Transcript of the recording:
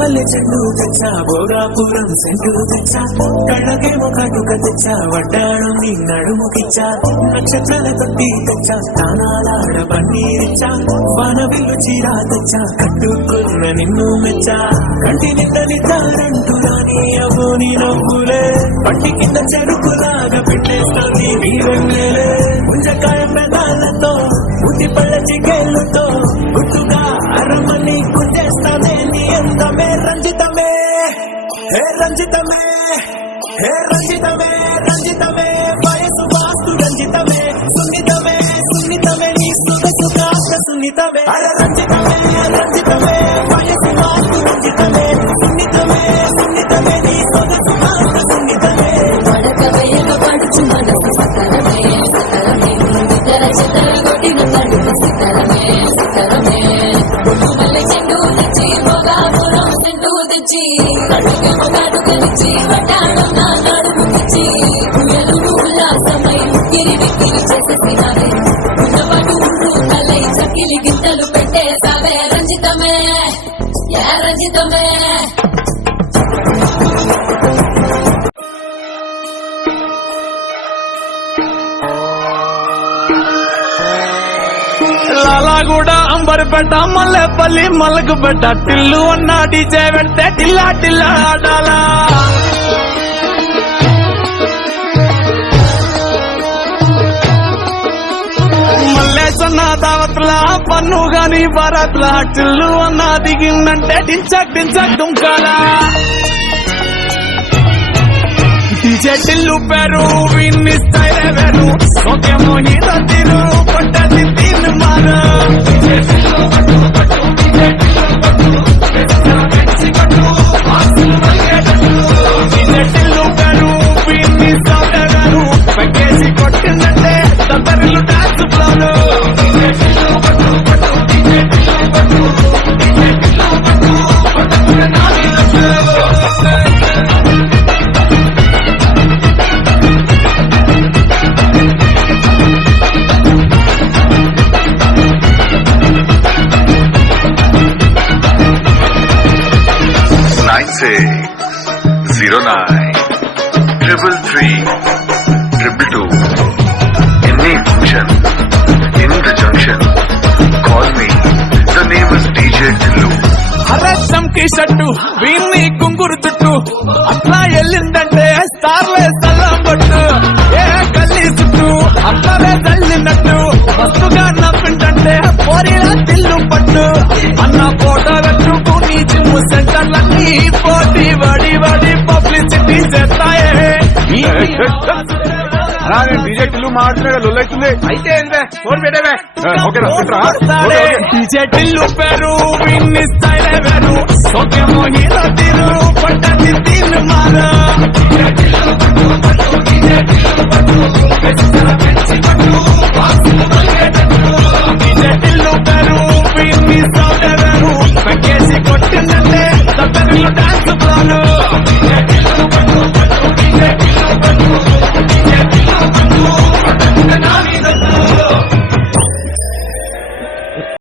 మల్లె చెండు తెచ్చా భోగాపురం సెంటు తెచ్చా కళ్ళకేమో కాటుక తెచ్చా వడ్డాణం నీ నడుముకిచ్చా నక్షత్రాల తొట్టి తెచ్చా తానాలాడ పన్నీరిచ్చా వాన విల్లు చీరా తెచ్చా కట్టుకున్న నిన్ను మెచ్చా కంటి నింద నిద్దారంటూ రాని అవో నీ నవ్వులే పట్టి కింద చెరుకులాగా పెట్టేస్తాను వీరన్నేలే పుంజకాయ పెదాలతో ఉట్టి పళ్ళ చికేళ్ళతో గుట్టుగా అరమని గుంజేస్తానే నీ అందమే రంజితమే హే రంజితమే హే రంజితమే రంజితమే వయసు వాస్తు రంజితమే సున్నితమే సున్నితమే నీ సొగసు కాస్త సున్నితమే అరే రంజితమే రంజితమే వయసు వాస్తు రంజితమే సున్నితమే సున్నితమే నీ సొగసు కాస్త సున్నితమే వడకవేయక పడుచు మనసు సకలమే సకలమే ఇతర చితర కొట్టిన తడుపు సితరమే సితరమే మల్లె చెండు తెచ్చి భోగాపురం సెంటు తెచ్చి కడుగేమో కాటుకనిచ్చి వడ్డాణం నా నడుముకిచ్చి ఉయ్యలు ఉల్లాసమై గిరి విక్కిరి చేసేసినావే ఉన్నవాడు ఉండు తల్లై చక్కిలి గింతలు పెట్టేసావే రంజితమే యా రంజితమే లాలాగూడ అంబర్పేట మల్లెపల్లి మలకపేట టిల్లు అన్న డీజే పెడితే టిల్లా టిల్లా ఆడాలా మల్లేసన్న దావత్ల పన్ను గాని భారత్ల టిల్లు అన్న దిగిందంటే టించక్ టించక్ దుంకాలా డీజే టిల్లు పేరు విన్ని స్టైల్ వేరు ఓకేమో హీరో తీరు కొట్టది తీరు మారు డీజే టిల్లు పేరు విన్ని స్టైల్ వేరు పక్కేసి కొట్టిందంటే తొందరలు dance floor Say 09333222. Any function in the junction, call me. The name is DJ Tillu. అరే చంకి షట్టు వీన్ని కుంగురు చుట్టూ అట్లా వెళ్ళిందంటే స్టార్లే సల్లం పట్టు ఏ గల్లీ చుట్టూ అట్లనే తల్లినట్టు మస్తుగా నవ్విందంటే పోరిలా తిల్లు పట్టు అన్న ఫోటో పెట్టుకుని జిమ్ సెంటర్లన్నీ పోటీ వడి వడి పబ్లిసిటీ చేస్తాయే డీజే టిల్లు మాట్లాడే లొల్లైతుంది అయితే ఫోన్ పెట్టేవే డీజే టిల్లు పేరు విన్ని స్టైల్ వేరు ఓకేమో హీరో తీరు పట్టది తీరు మారు డీజే టిల్లు పేరు విన్ని స్టైల్ వేరు పక్కేసి కొట్టిందంటే తొందరలు డాన్స్ ఫ్లోరు